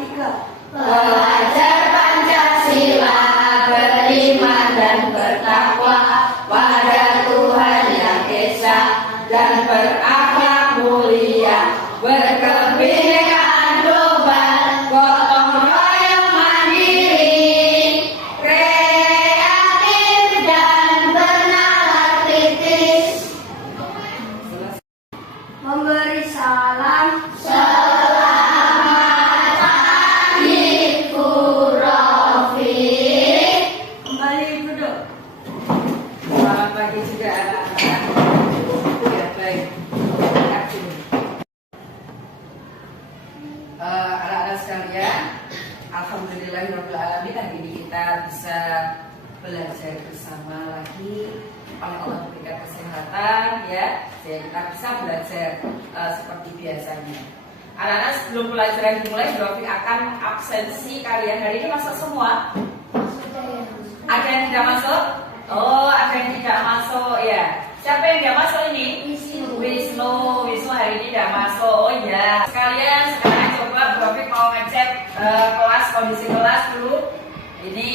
Belajar Pancasila, beriman dan bertakwa pada Tuhan yang Esa dan berakhlak mulia, berkebinekaan global, gotong royong mandiri, kreatif dan bernalar kritis, memberi salam. Selamat pagi juga anak-anak. Ya, baik. Anak-anak sekalian, alhamdulillahirobbilalamin, hari ini kita bisa belajar bersama lagi. Oleh Allah memberikan kesehatan, ya, jadi kita bisa belajar seperti biasanya. Anak-anak, sebelum pelajaran dimulai, Rafiq akan absensi kalian hari ini. Masuk semua? Ada yang tidak masuk? Oh, ada yang tidak masuk ya. Siapa yang tidak masuk ini? Wisnu hari ini tidak masuk. Oh ya. Sekalian sekarang coba Rafiq mau ngecek kelas, kondisi kelas dulu. Ini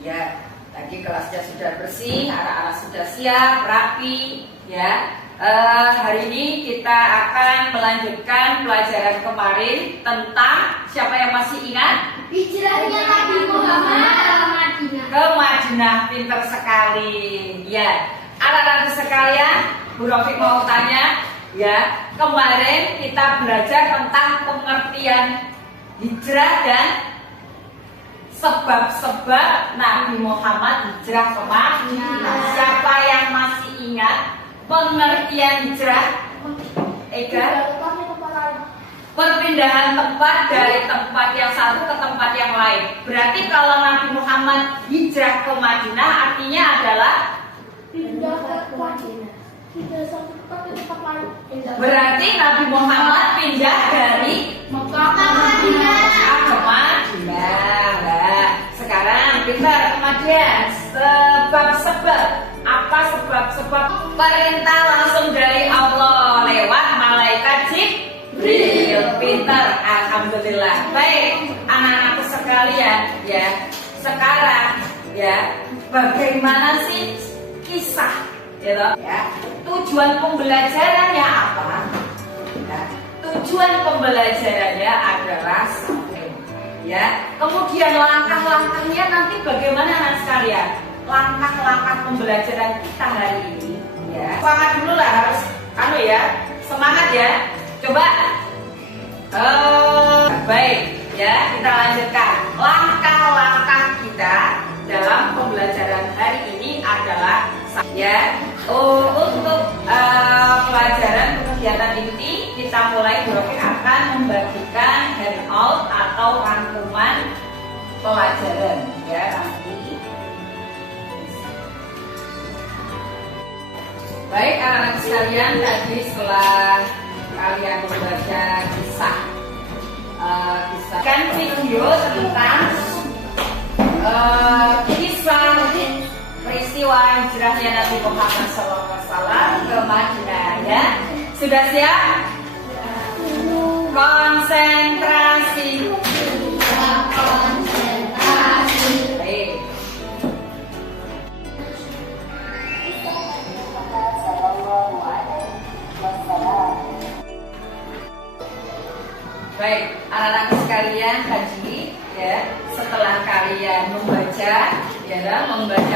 ya, tadi kelasnya sudah bersih, anak-anak sudah siap, rapi, ya. Hari ini kita akan melanjutkan pelajaran kemarin tentang siapa yang masih ingat? Hijrahnya Nabi Muhammad ke Madinah. Pinter sekali, ya. Anak-anak sekalian, Bu Rafiq mau tanya, ya. Kemarin kita belajar tentang pengertian hijrah dan sebab-sebab Nabi Muhammad hijrah ke Madinah. Siapa yang masih ingat pengertian hijrah? Ega? Perpindahan tempat dari tempat yang satu ke tempat yang lain. Berarti kalau Nabi Muhammad hijrah ke Madinah artinya adalah pindah ke Madinah. Pindah satu tempat ke tempat lain. Berarti Nabi Muhammad pindah dari Mekah ke Madinah. Ke Madinah. Nah, sekarang kita kemudian sebab-sebab. Apa sebab-sebab? Perintah langsung dari Allah lewat malaikat Jibril. Pintar, alhamdulillah. Baik, anak-anakku sekalian, ya. Sekarang, ya, bagaimana sih kisah, gitu, ya? Tujuan pembelajarannya apa? Ya, tujuan pembelajarannya adalah ya. Kemudian langkah-langkahnya nanti bagaimana, anak sekalian? Langkah-langkah pembelajaran kita hari ini, ya. Semangat dulu lah, harus, ya, semangat ya. Coba. Baik, ya, kita lanjutkan. Langkah-langkah kita dalam pembelajaran hari ini adalah, ya, untuk pelajaran kegiatan inti kita mulai. Rafiq akan membagikan handout atau rangkuman pelajaran, ya, nanti. Baik, anak-anak sekalian, tadi setelah kalian membaca kisah kan video tentang kisah peristiwa hijrahnya Nabi Muhammad SAW ke Madinah, ya. Sudah siap? Konsentrasi. Baik. Baik, anak-anak sekalian, tadi, ya, setelah kalian membaca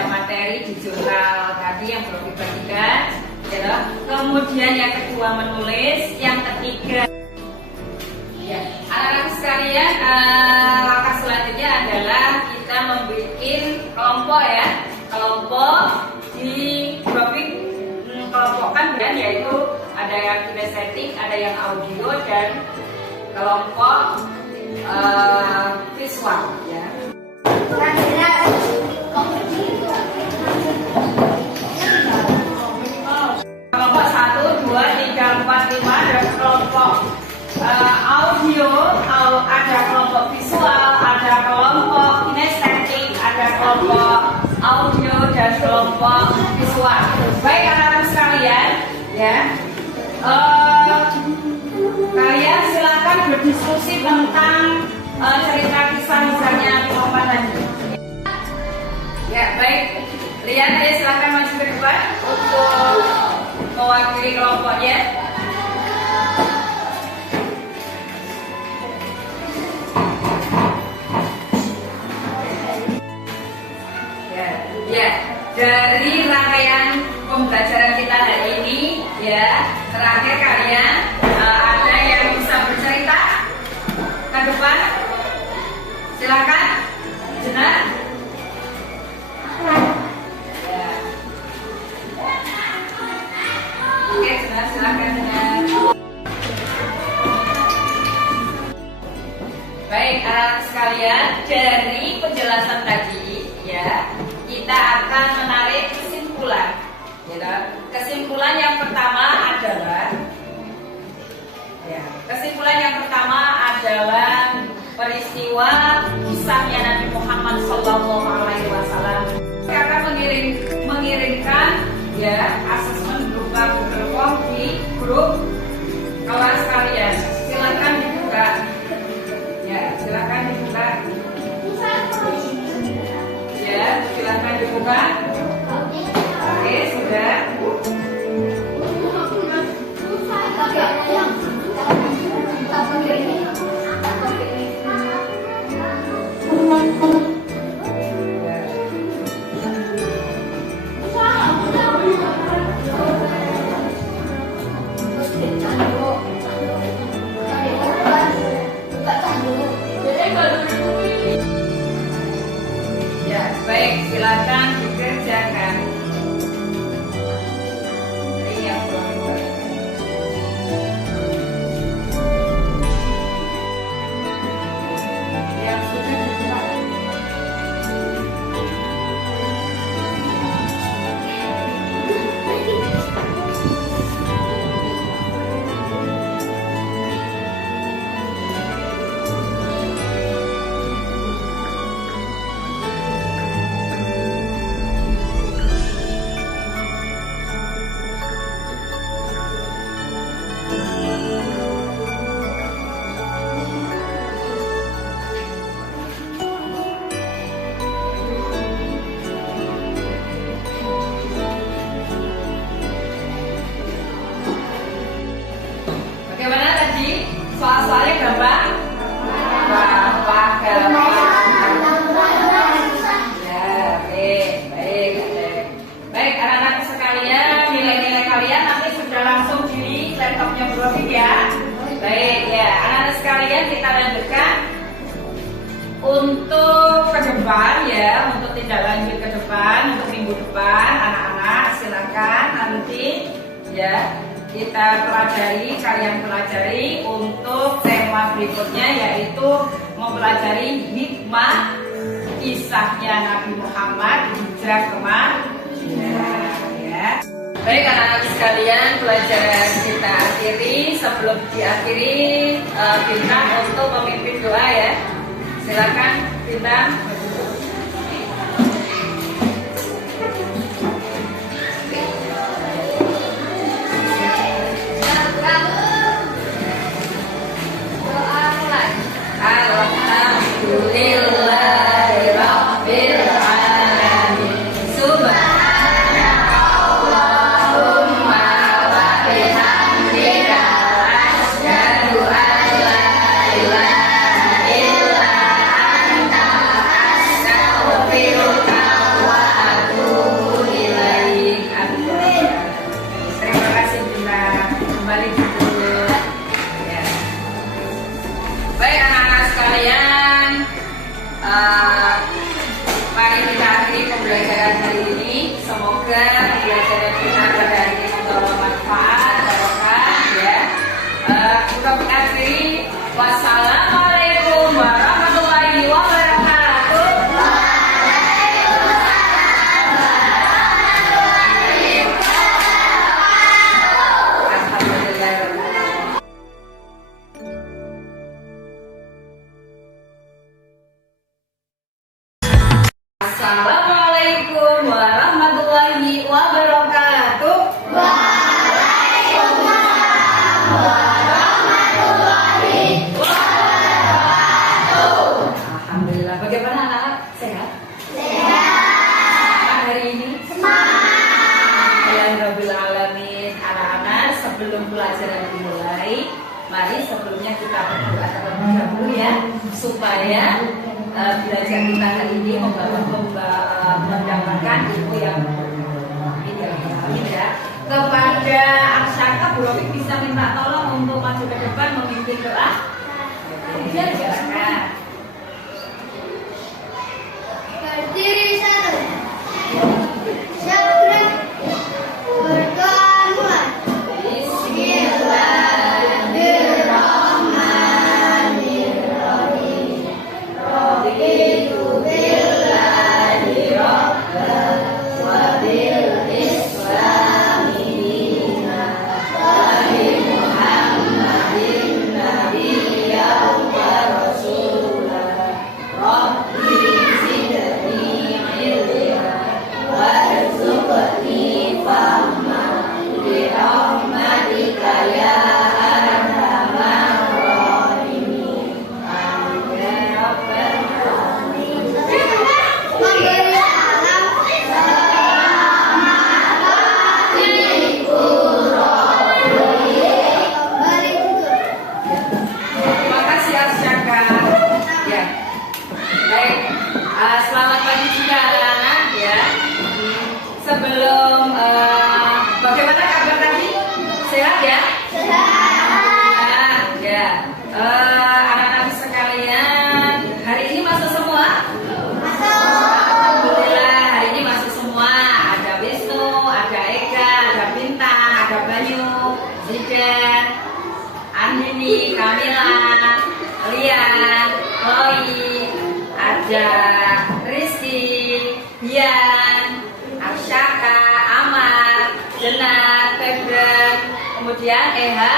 materi di jurnal tadi yang belum dibagikan, ya, kemudian yang kedua menulis, yang ketiga, ya, anak-anak sekalian, langkah selanjutnya adalah kita membuat kelompok, ya, kelompok di kelompokkan, yaitu ada yang kinestetik, ada yang audio, dan kelompok visual, ya. Kelompok 1, 2, 3, 4, 5 ada kelompok audio, ada kelompok visual, ada kelompok kinestetik, ada kelompok audio dan kelompok visual. Baik, anak-anak sekalian, ya. Kalian silakan berdiskusi tentang cerita kisah misalnya Muhammad tadi. Ya baik, Rian, silakan maju ke depan untuk mewakili kelompoknya. Ya, dari rangkaian pembelajaran kita hari ini, ya, terakhir kalian ada yang bisa bercerita ke depan? Silakan, Jenar. Ya. Oke, Jenar, silakan, Jenar. Baik, anak sekalian, dari penjelasan tadi, ya, kita akan menarik kesimpulan. Kesimpulan yang pertama adalah, peristiwa kisahnya Nabi Muhammad SAW. Kita akan mengirimkan asesmen berupa Google Form di grup kelas kalian. Silakan dibuka. Silakan dibuka. Silakan dibuka. Oke, sudah. Baik, silakan dikerjakan. Ini yang sudah dibuka. Bagaimana tadi? Soal-soalnya gampang? Gampang. Ya, baik, anak-anak sekalian, nilai-nilai kalian nanti sudah langsung di laptopnya Bu Rofi ya. Baik, ya, anak-anak sekalian kita lanjutkan untuk ke depan ya, untuk tindak lanjut ke depan, untuk minggu depan, anak-anak silakan nanti ya. Kita kalian pelajari untuk tema berikutnya, yaitu mempelajari hikmah kisahnya Nabi Muhammad hijrah ke Madinah ya. Baik anak-anak sekalian, pelajaran kita akhiri. Sebelum diakhiri, Bintang untuk memimpin doa ya. Silakan Bintang. Alhamdulillahirabbil alamin. Subhanakallahumma wa bihamdika asyhadu an la ilaha illa anta astaghfiruka wa atubu ilaik. Terima kasih Bunda. Kembali dulu. Ya. Baik anak-anak sekalian, mari kita akhiri pembelajaran hari ini. Semoga pembelajaran kita pada hari ini membawa manfaat, barokah ya. Kita akhiri. Wassalamualaikum warahmatullahi wabarakatuh. Assalamualaikum warahmatullahi wabarakatuh. Waalaikumsalam warahmatullahi wabarakatuh. supaya belajar kita hari ini mendapatkan ilmu yang ini ya. Kepada Arsaka, Bu Rofi bisa minta tolong untuk maju ke depan memimpin doa. Silakan. Berdiri satu. Syukur. Berdoa. Bismillahirrahmanirrahim. Raditu billahi rabban wa bil islami dinan wa bi Muhammadin nabiyyan wa rasulan. Rabbi zidni ilman warzuqni fahman bi rahmatika ya arhamar rahimin. Amin ya rabbal alamin. Memberi salam Terima kasih Asyaka. Ya. Baik. Selamat pagi juga anak-anak ya. Sebelum bagaimana kabar tadi? Sehat ya? Sehat. Ya. Anak-anak sekalian, hari ini masuk semua? Alhamdulillah, hari ini masuk semua. Ada Wisnu, ada Ega, ada Bintang, ada Bayu, Zidan, Andini, Kamila, Lian, Chloe, ada Rizky, Bian, Arsyaka, Amar, Jenar, Febren, kemudian Eha,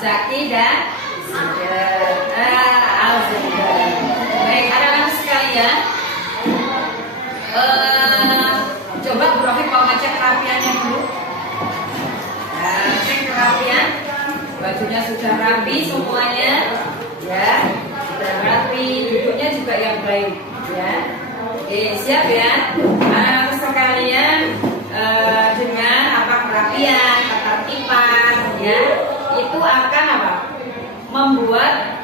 Zaki dan Al-Zidan. Baik, anak-anak sekalian, coba Bu Rofi mau ngecek kerapiannya dulu. Nah, cek kerapian. Bajunya sudah rapi semuanya, ya, sudah rapi. Duduknya juga yang baik, ya. Oke, siap ya, anak-anak sekalian. Dengan kerapian, ketertiban, ya, itu akan membuat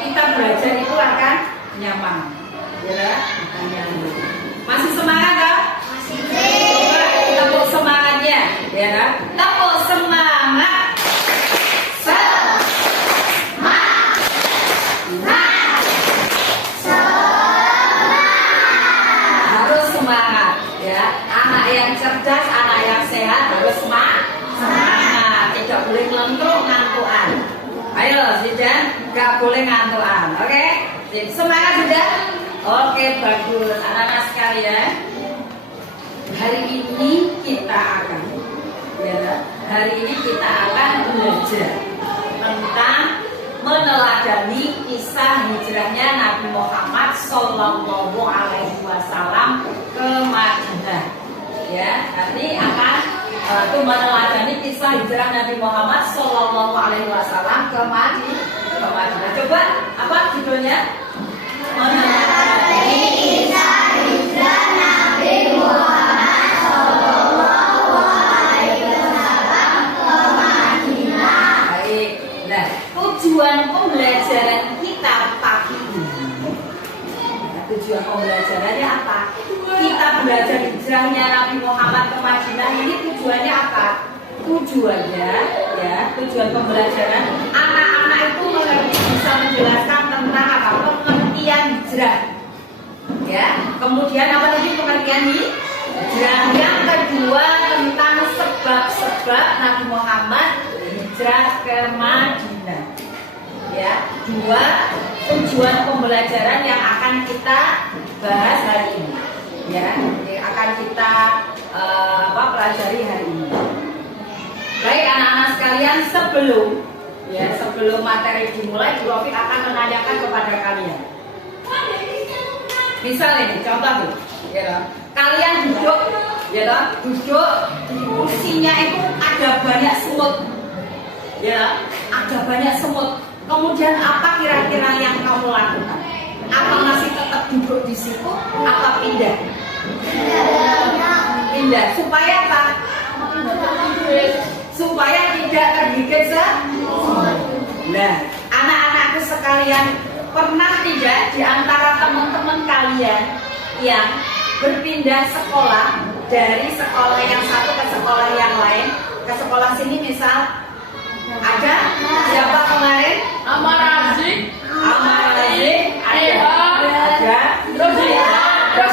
kita belajar itu akan nyaman, ya, akan nyaman. Masih semangat kan? Masih. Coba tepuk semangatnya, ya kan? Tepuk semangat. Harus semangat, ya. Anak yang cerdas, anak yang sehat harus semangat. Tidak boleh ngelentruk ngantuan. Ayo, Zidan, gak boleh ngantuan. Oke? Semangat sudah? Oke, bagus. Anak-anak sekalian, hari ini kita akan belajar tentang meneladani kisah hijrahnya Nabi Muhammad Sallallahu Alaihi Wasallam ke Madinah. Ya, nanti akan meneladani kisah hijrah Nabi Muhammad Sallallahu Alaihi Wasallam ke Madinah. Coba apa judulnya? Meneladani kisah hijrah Nabi Muhammad Sallallahu Alaihi Wasallam ke Madinah. Baik. Nah, tujuan pembelajaran kita pagi ini. Tujuan pembelajarannya apa? Kita belajar hijrahnya Nabi Muhammad ke Madinah ini tujuannya apa? Tujuan pembelajaran anak-anak itu bisa menjelaskan tentang pengertian hijrah. Ya, kemudian apa lagi pengertian hijrah? Yang kedua tentang sebab-sebab Nabi Muhammad hijrah ke Madinah. Ya, dua tujuan pembelajaran yang akan kita bahas hari ini. Ya, yang akan kita pelajari hari ini. Baik anak-anak sekalian, sebelum materi dimulai, Bu Rofi akan menanyakan kepada kalian. Misalnya, contoh nih, ya, kalian duduk, duduk di kursinya itu ada banyak semut, ya, ada banyak semut. Kemudian apa kira-kira yang kamu lakukan? Apa masih tetap duduk di situ? Apa pindah? Pindah. Supaya apa? Supaya tidak tergigit semut. Nah, anak-anakku sekalian, pernah tidak di antara teman-teman kalian yang berpindah sekolah dari sekolah yang satu ke sekolah yang lain, ke sekolah sini misal ada siapa kemarin? Amar Aziz, ada terus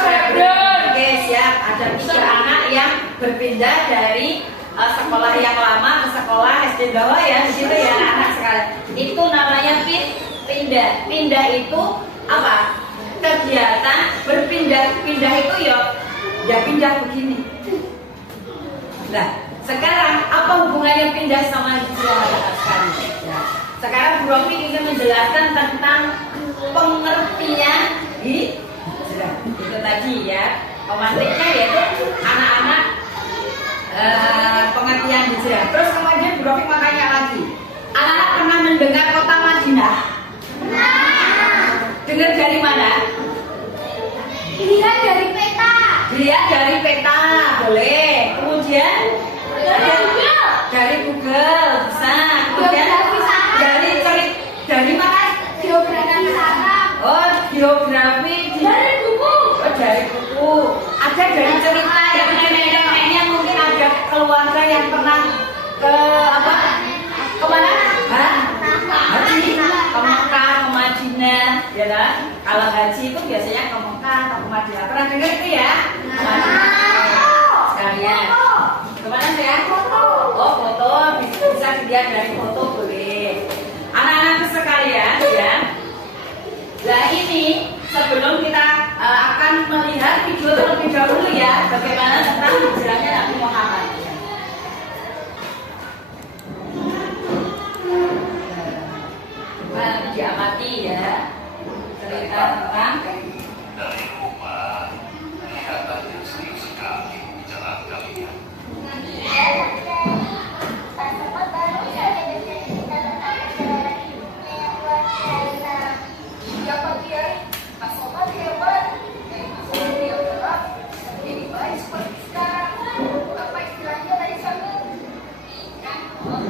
Hebron. Oke, siap. Ada 3 anak yang berpindah dari sekolah yang lama ke sekolah SD bawah ya, di situ ya anak-anak sekalian. Itu namanya pindah. Pindah itu apa? Kegiatan berpindah-pindah itu ya pindah begini. Nah, sekarang apa hubungannya pindah sama hijrah anak-anak sekalian? Ya. Sekarang Bu Romi ingin menjelaskan tentang pengertian hijrah. Itu tadi ya. Pemantiknya yaitu anak-anak pengertian hijrah. Terus kemudian Bu Romi mau tanya lagi. Anak-anak pernah mendengar kota Madinah? Dengar dari mana? Dilihat dari peta. Dilihat dari peta, boleh. Kemudian dari Google bisa. Kemudian dari mana? Geografi sana. Oh, geografi Dari buku. Oh, dari buku. Ada dari cerita yang nenek-neneknya mungkin ada keluarga yang pernah ke apa? Kemana? Hah? Haji? Ke Mekah, ke Madinah, ya kan? Kalau haji itu biasanya ke Mekah atau ke Madinah. Pernah dengar itu ya? Sekalian. Kemana saya? Oh, foto bisa dilihat dari foto boleh. Anak-anak sekalian ya. Nah ini sebelum kita akan melihat video terlebih dahulu ya bagaimana tentang hijrahnya Nabi Muhammad. Coba diamati ya cerita tentang dari rumah kelihatannya serius sekali jalan kalian. Siapa Kiai? Pak Sobat hebat. Dia gerak, jadi baik seperti sekarang. Apa istilahnya dari sana? Oh,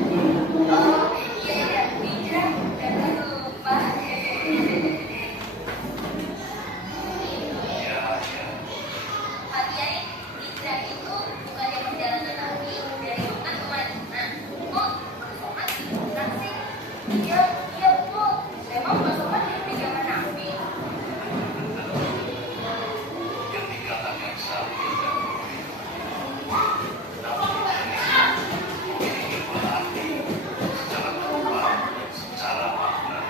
iya, hijrah. Jangan lupa. Pak Kiai, hijrah itu bukannya perjalanan Nabi dari Mekah ke Madinah. Oh, Pak Sobat bukan sih? Iya, betul. Memang Pak Sobat di zaman Nabi. Yang dikatakan sapi dan ini berarti secara terupa, secara makna.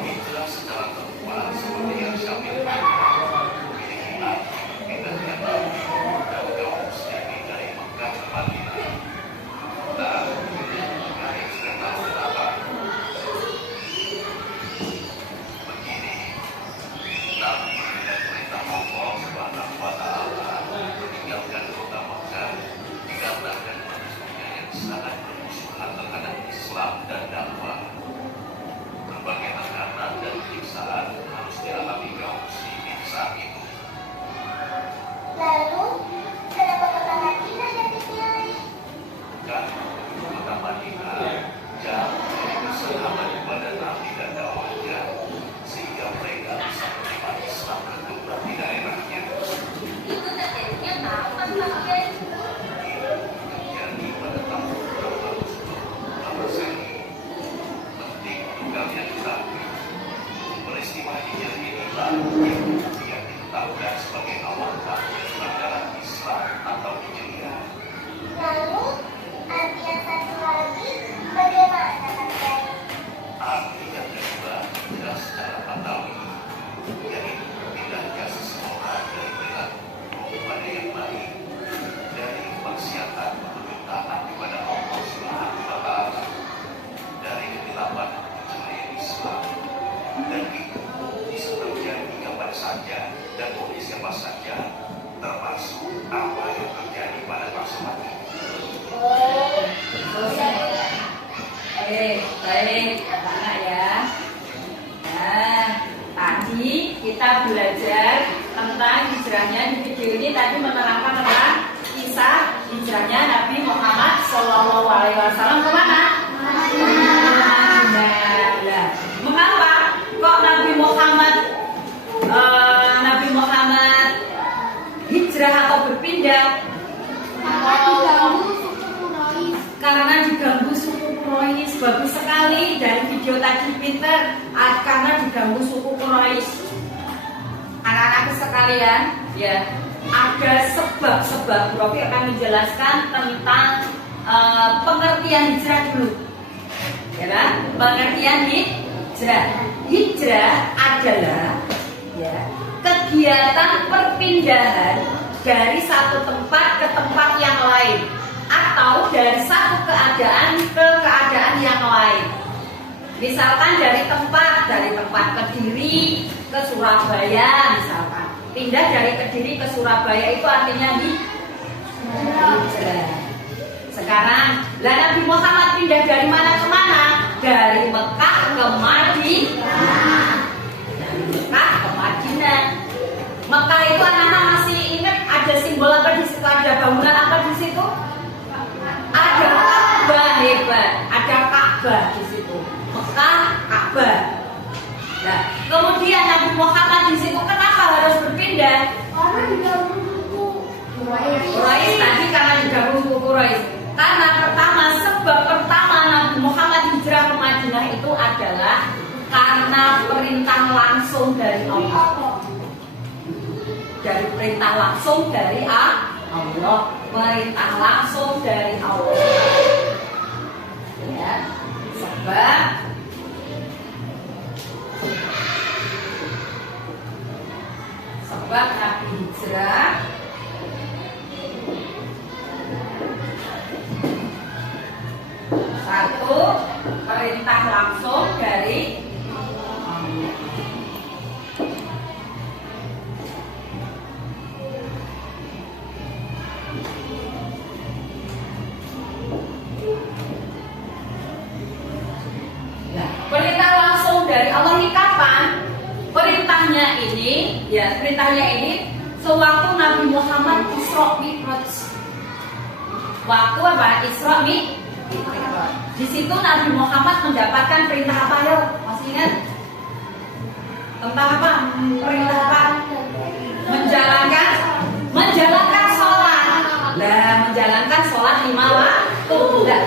Hijrah secara terupa seperti yang Syamil memiliki arti pindahnya Nabi dan kaum muslimin dari Mekah ke Madinah. Nah, kalian sudah tahu kenapa? Begini, Nabi dan perintah Allah Subhanahu wa Ta'ala meninggalkan kota Mekah dikarenakan manusia yang sangat bermusuhan terhadap Islam dan dakwah. Berbagai tekanan dan penyiksaan harus dialami kaum muslimin saat itu. Lalu, kenapa kota Madinah yang dipilih? Dan kota Madinah jauh dari bersahabat kepada Nabi dan dakwahnya, sehingga mereka bisa menerima Islam berkembang di daerahnya. Itu terjadinya kapan, Pak Kiai? Terjadi pada tahun berapa Masehi. Penting untuk kalian ketahui, peristiwa hijrah inilah yang kemudian ditetapkan sebagai awal tahun ajaran Islam atau Hijriah. Lalu, arti yang satu lagi, bagaimana, Pak Kiai? Arti yang kedua hijrah secara matawi, yaitu pindahnya seseorang dari perilaku kepada yang baik, dari kemaksiatan menuju taat kepada Allah Subhanahu wa Ta'ala, dari kegelapan menuju cahaya Islam, dan itu bisa terjadi kapan saja dan oleh siapa saja, termasuk apa yang terjadi pada masa ini. Baik, anak-anak ya. Nah, tadi kita belajar tentang hijrahnya di video ini tadi menerangkan tentang kisah hijrahnya Nabi Muhammad SAW kemana? Madinah. Mengapa sekali dari video tadi pinter karena diganggu suku Quraisy. Anak-anak sekalian, ya, ada sebab-sebab. Rofi akan menjelaskan tentang pengertian hijrah dulu. Ya kan? Pengertian hijrah. Hijrah adalah ya, kegiatan perpindahan dari satu tempat ke tempat yang lain atau dari satu keadaan ke keadaan yang lain. Misalkan dari tempat Kediri ke Surabaya misalkan. Pindah dari Kediri ke Surabaya itu artinya hijrah. Sekarang, Nabi Muhammad pindah dari mana ke mana? Dari Mekah ke Madinah. Dari Mekah ke Madinah. Mekah itu anak-anak masih ingat ada simbol apa di situ? Ada bangunan apa di situ? Ada Ka'bah, hebat. Ada Ka'bah di situ. Mekah, Ka'bah. Nah, kemudian Nabi Muhammad di situ kenapa harus berpindah? Karena digabung suku Quraisy tadi karena digabung suku Quraisy. Karena sebab pertama Nabi Muhammad hijrah ke Madinah itu adalah karena perintah langsung dari Allah. Dari perintah langsung dari Allah, perintah langsung dari Allah. Ya, sebab Nabi hijrah satu perintah langsung dari Allah. Nah, perintah langsung dari Allah ini kapan? Perintahnya ini sewaktu Nabi Muhammad Isra Mi'raj. Waktu apa? Isra Mi'raj. Di situ Nabi Muhammad mendapatkan perintah apa ya? Masih ingat? Tentang apa? Perintah apa? Menjalankan sholat. Nah, menjalankan sholat 5 waktu. Nah,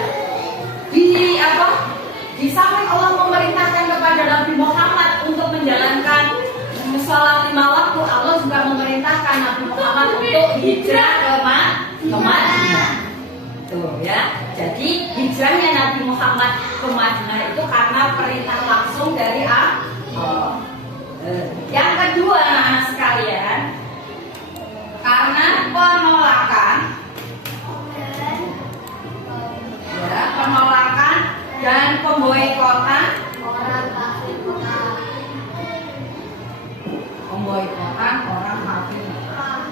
di samping Allah memerintahkan kepada Nabi Muhammad untuk menjalankan sholat 5 waktu, Allah juga memerintahkan Nabi Muhammad untuk hijrah ke Madinah. Tuh ya. Jadi hijrahnya Nabi Muhammad ke Madinah itu karena perintah langsung dari Allah. Yang kedua, anak sekalian, karena penolakan dan pemboikotan orang kafir Mekah. Pemboikotan orang kafir Mekah.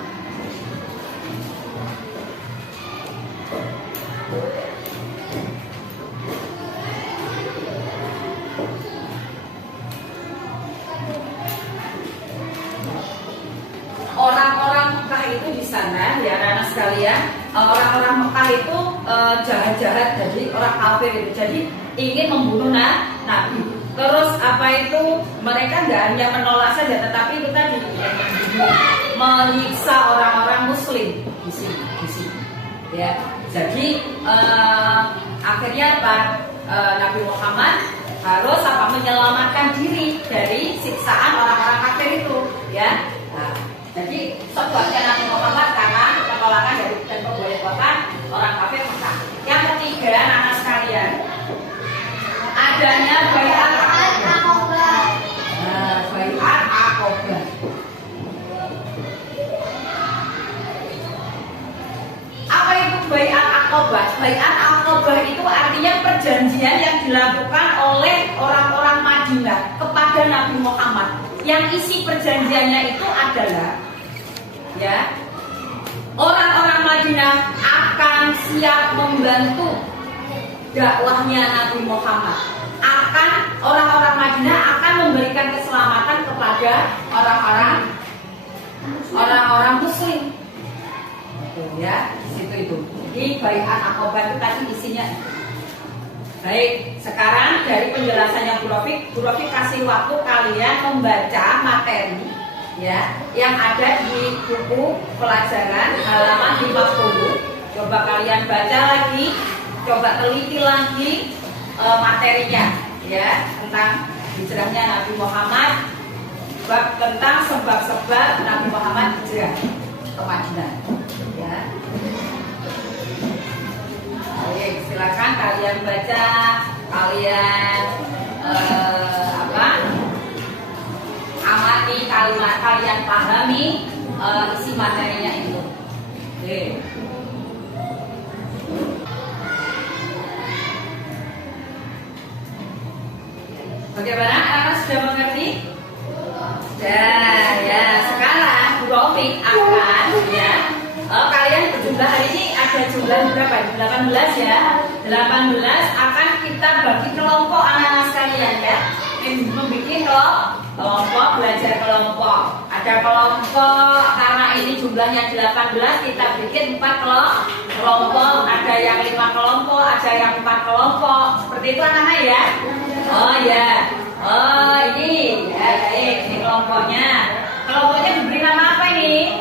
Orang-orang Mekah itu di sana, ya anak sekalian, orang-orang Mekah itu jahat-jahat, jadi orang kafir itu, jadi ingin membunuh Nabi. Terus apa itu? Mereka nggak hanya menolak saja, tetapi itu tadi menyiksa orang-orang Muslim di sini. Ya, jadi akhirnya apa? Nabi Muhammad harus menyelamatkan diri dari siksaan orang-orang kafir itu, ya. Nah, jadi sebabnya Nabi Muhammad karena penolakan dari dan pemboikotan orang kafir Mekah. Yang ketiga, anak sekalian, adanya baiat Aqabah. Baiat Aqabah. Apa itu baiat Aqabah? Baiat Aqabah itu artinya perjanjian yang dilakukan oleh orang-orang Madinah kepada Nabi Muhammad. Yang isi perjanjiannya itu adalah, ya, orang-orang Madinah akan siap membantu dakwahnya Nabi Muhammad. Orang-orang Madinah akan memberikan keselamatan kepada orang-orang Muslim. Ya, di situ itu. Di baiat Aqabah itu tadi isinya. Baik, sekarang dari penjelasannya Bu Rofik kasih waktu kalian membaca materi, ya, yang ada di buku pelajaran halaman 50. Coba kalian baca lagi, coba teliti lagi materinya. ya tentang hijrahnya Nabi Muhammad, bab tentang sebab-sebab Nabi Muhammad hijrah ke Madinah. Ya. Baik, silakan kalian baca, kalian amati kalimat, kalian pahami isi materinya itu. Oke. Bagaimana? Anak sudah mengerti? Sudah, ya. Sekarang Bu Rofiq akan ya. Kalian berjumlah hari ini ada jumlah berapa? 18 ya. 18 akan kita bagi kelompok anak-anak sekalian ya. Membuat kelompok, belajar kelompok. Ada kelompok karena ini jumlahnya 18, kita bikin 4 kelompok. Ada yang 5 kelompok, ada yang 4 kelompok. Seperti itu anak-anak ya. Oh ya. Oh ini ya, baik. Ini kelompoknya. Kelompoknya diberi nama apa ini?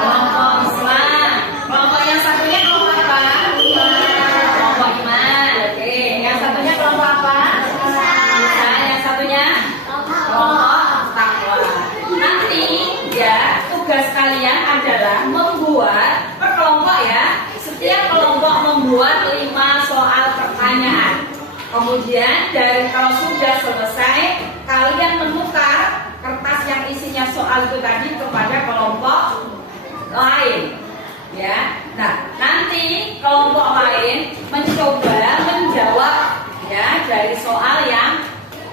Kelompok Islam. Kelompok yang satunya kelompok apa? Kelompok iman. Oke. Yang satunya kelompok apa? Bisa. Yang satunya kelompok takwa. Nanti ya tugas kalian adalah membuat per kelompok ya. Setiap kelompok membuat 5 soal pertanyaan. Kemudian dari kalau sudah selesai, kalian menukar kertas yang isinya soal itu tadi kepada kelompok lain, ya. Nah, nanti kelompok lain mencoba menjawab ya dari soal yang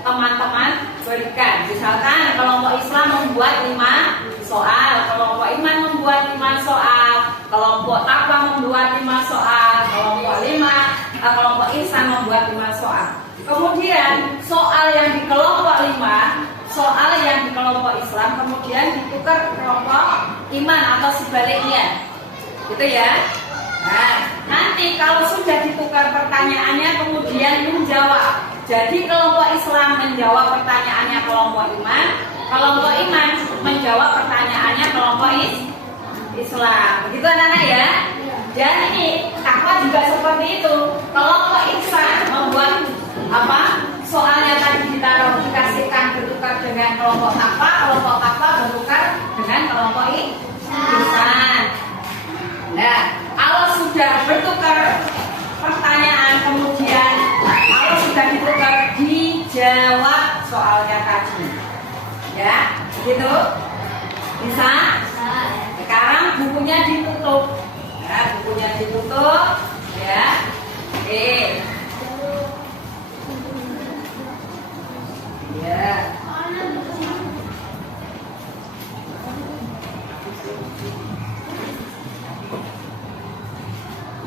teman-teman berikan. Misalkan kelompok Islam membuat 5 soal, kelompok iman membuat 5 soal, kelompok takwa membuat 5 soal, kelompok ihsan membuat 5 soal. Kemudian soal yang di kelompok 5, soal yang di kelompok Islam kemudian ditukar ke kelompok iman atau sebaliknya, gitu ya. Nah, nanti kalau sudah ditukar pertanyaannya kemudian menjawab. Jadi kelompok Islam menjawab pertanyaannya kelompok iman, kelompok iman menjawab pertanyaannya kelompok Islam. Begitu anak-anak ya. Dan ini takwa juga seperti itu. Kelompok ihsan membuat soalnya tadi ditaruh dikasihkan bertukar dengan kelompok takwa bertukar dengan kelompok ihsan. Nah, kalau sudah bertukar pertanyaan kemudian kalau sudah ditukar dijawab soalnya tadi. Ya, begitu? Bisa? Sekarang bukunya ditutup. Ya, bukunya ditutup. Ya. Oke. Ya.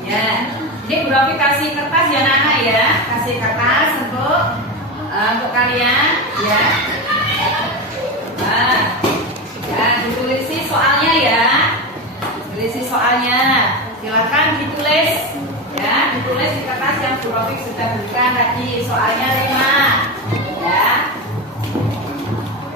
Ya. Ini Bu Rofiq kasih kertas ya anak-anak ya. Kasih kertas untuk kalian ya. Nah, ya ditulisi soalnya ya. Tulisi soalnya. Silakan ditulis ya, ditulis di kertas yang Bu Rofiq sudah berikan tadi. Soalnya 5. Ya.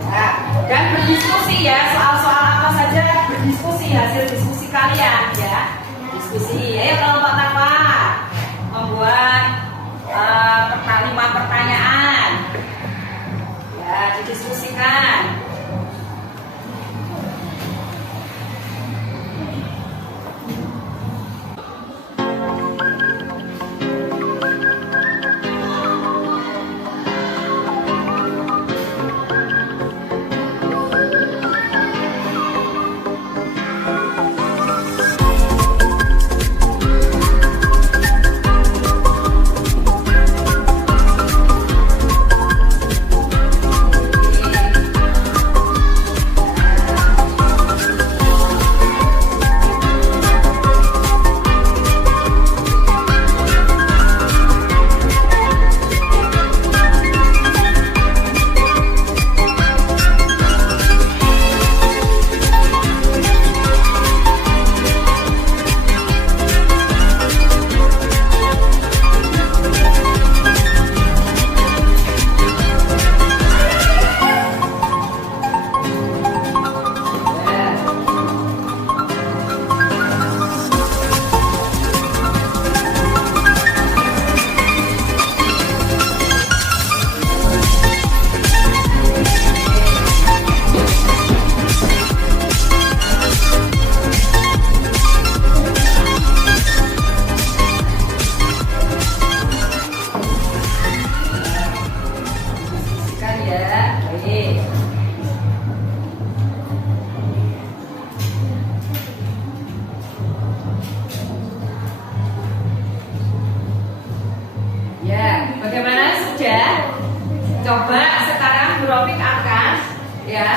Ya. Dan berdiskusi ya, soal-soal apa saja berdiskusi, hasil diskusi kalian ya. Diskusi. Ayo kelompok takwa membuat 5 pertanyaan. Ya, didiskusikan. Bu Rofik akan ya.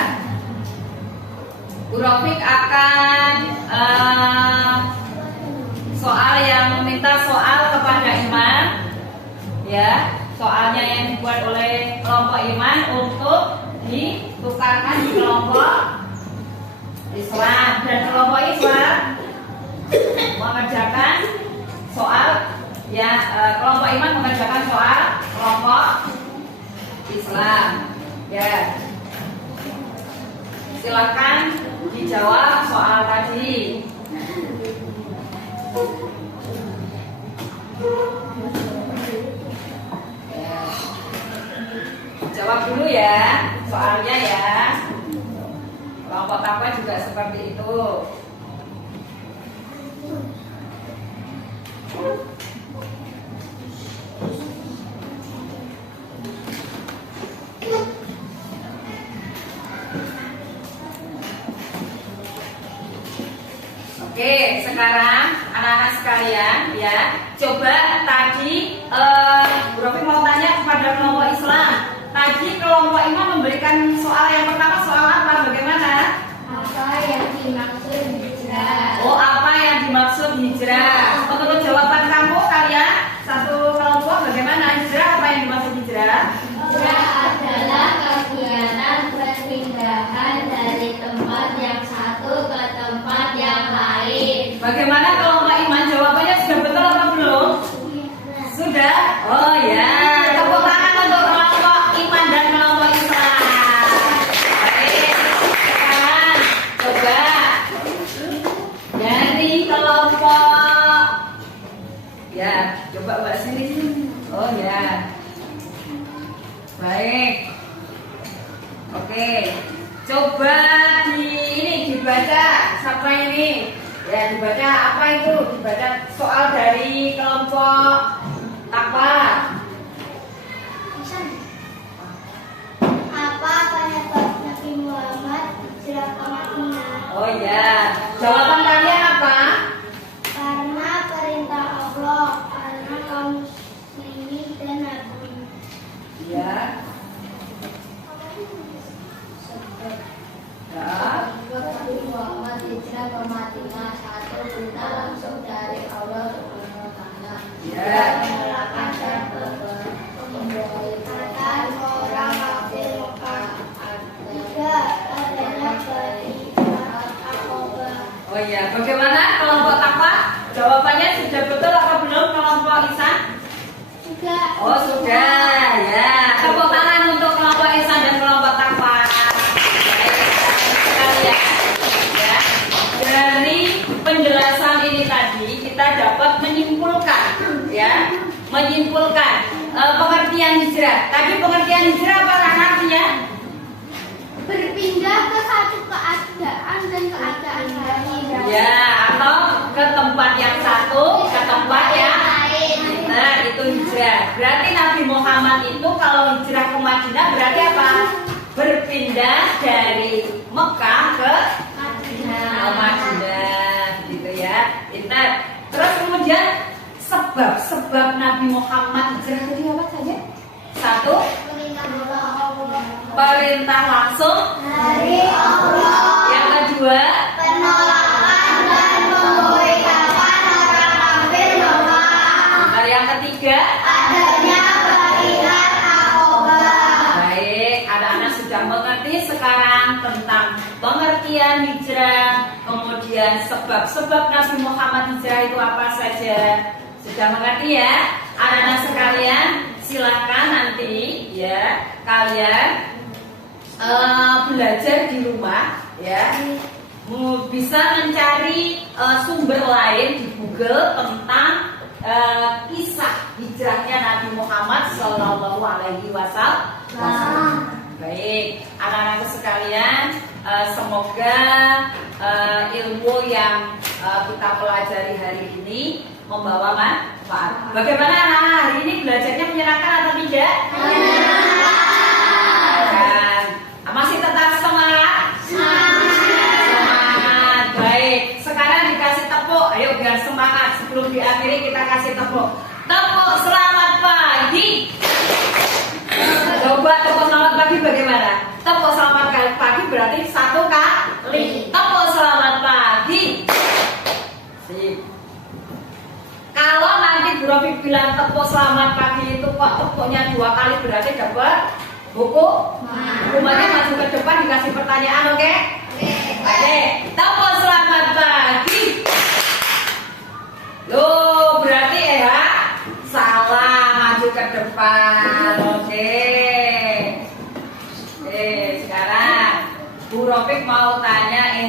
Bu Rofik akan soal yang meminta soal kepada Iman ya. Soalnya yang dibuat oleh kelompok Iman untuk ditukarkan di kelompok Islam, dan kelompok Islam mengerjakan soal ya, kelompok Iman mengerjakan soal kelompok Islam ya. Silakan dijawab soal tadi. Jawab dulu ya soalnya ya. Kelompok takwa juga seperti itu. Oke, sekarang anak-anak sekalian ya, coba tadi Bu Rofi mau tanya kepada kelompok Islam. Tadi kelompok Iman memberikan soal yang pertama, soal apa? Bagaimana? Apa yang dimaksud hijrah? Oh, apa yang dimaksud hijrah? Untuk jawaban kamu kalian satu kelompok, bagaimana hijrah? Apa yang dimaksud hijrah? Hijrah adalah kegiatan perpindahan dari tempat yang satu ke tempat yang lain. Bagaimana kelompok Iman? Jawabannya sudah betul atau belum? Sudah? Oh ya, tepuk tangan untuk kelompok Iman dan kelompok Islam. Baik, sekarang coba dari kelompok ya, coba Mbak sini. Oh ya, baik. Oke, coba dibaca siapa ini? Ya, dibaca apa itu? Dibaca soal dari kelompok takwa. Apa penyebab Nabi Muhammad hijrah ke Madinah? Oh ya, jawaban kalian apa? Karena perintah Allah, karena kaum muslimin dan Nabi. Ya. Ya. Nabi Muhammad hijrah ke Madinah, satu perintah langsung dari Allah Subhanahu wa Ta'ala. Ya. Mengalahkan dan pemberontakan orang kafir Mekah. Tiga, adanya baiat Aqabah. Oh ya, bagaimana kelompok takwa? Jawabannya sudah betul atau belum kelompok Ihsan? Juga. Oh sudah, ya. Tepuk tangan untuk kelompok Ihsan dan kelompok takwa. Baik, ya. Dari penjelasan ini tadi kita dapat menyimpulkan, ya, pengertian hijrah. Tadi pengertian hijrah apa artinya? Berpindah ke satu keadaan dan keadaan lain. Ya, atau ke tempat yang satu, ke tempat yang lain. nah, itu hijrah. Berarti Nabi Muhammad itu kalau hijrah ke Madinah berarti apa? Berpindah dari Mekah ke Madinah, gitu ya. Ingat. Terus kemudian sebab Nabi Muhammad hijrah tadi apa saja? Satu, perintah langsung Dari Allah, yang kedua, penolakan dan pemboikotan orang kafir Mekah. yang ketiga. Adanya baiat Aqabah. Baik, anak-anak sudah mengerti sekarang tentang pengertian hijrah, kemudian sebab-sebab Nabi Muhammad hijrah itu apa saja. Sudah mengerti ya, anak-anak sekalian? Silakan nanti ya kalian belajar di rumah ya, bisa mencari sumber lain di Google tentang kisah hijrahnya Nabi Muhammad Shallallahu Alaihi Wasallam. Baik, anak-anak sekalian, semoga ilmu yang kita pelajari hari ini membawa manfaat. Bagaimana anak-anak hari ini belajarnya menyenangkan atau tidak? Menyenangkan. Masih tetap semangat? Semangat. Baik, sekarang dikasih tepuk. Ayo biar semangat. Sebelum diakhiri kita kasih tepuk. Tepuk selamat pagi. Coba tepuk selamat pagi bagaimana? gimana? Tepuk selamat pagi berarti 1 kali. Tepuk selamat pagi. Sip. Kalau nanti Bu Rofi bilang tepuk selamat pagi itu kok tepuknya 2 kali berarti dapat buku. Rumahnya maju ke depan dikasih pertanyaan, oke? Oke. Tepuk selamat pagi. Loh, berarti ya salah, maju ke depan. Oke. Sekarang Bu Rofi mau tanya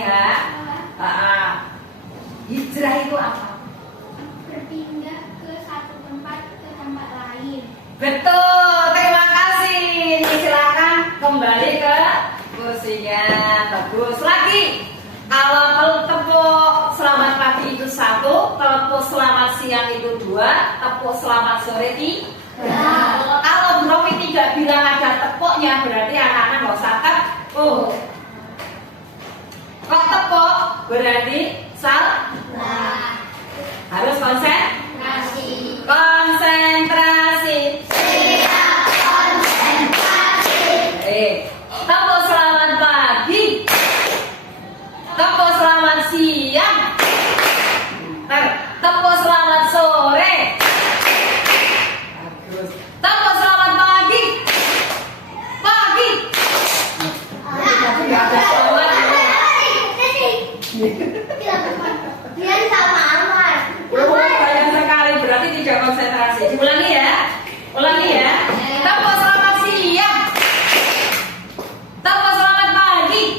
hijrah itu apa? Berpindah ke satu tempat ke tempat lain. Betul, terima kasih. Ini silakan kembali ke kursinya. Bagus lagi. Kalau tepuk selamat pagi itu 1, tepuk selamat siang itu 2, tepuk selamat sore 3. Kalau Bu Rofi tidak bilang ada tepuknya berarti anak-anak nggak usah tepuk. Kok tepuk berarti salah. Harus konsentrasi. Tepuk selamat pagi. Tepuk selamat siang. Tepuk selamat sore. Bagus. Tepuk selamat pagi. Dia sama Amar. Banyak sekali berarti tidak konsentrasi. Ulangi ya. Tepuk selamat siang. Tepuk selamat pagi.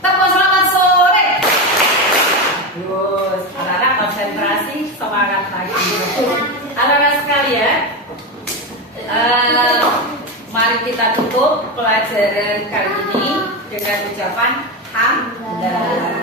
Tepuk selamat sore. Bagus. Anak-anak konsentrasi, semangat lagi. Anak-anak sekalian, mari kita tutup pelajaran kali ini dengan ucapan Alhamdulillah.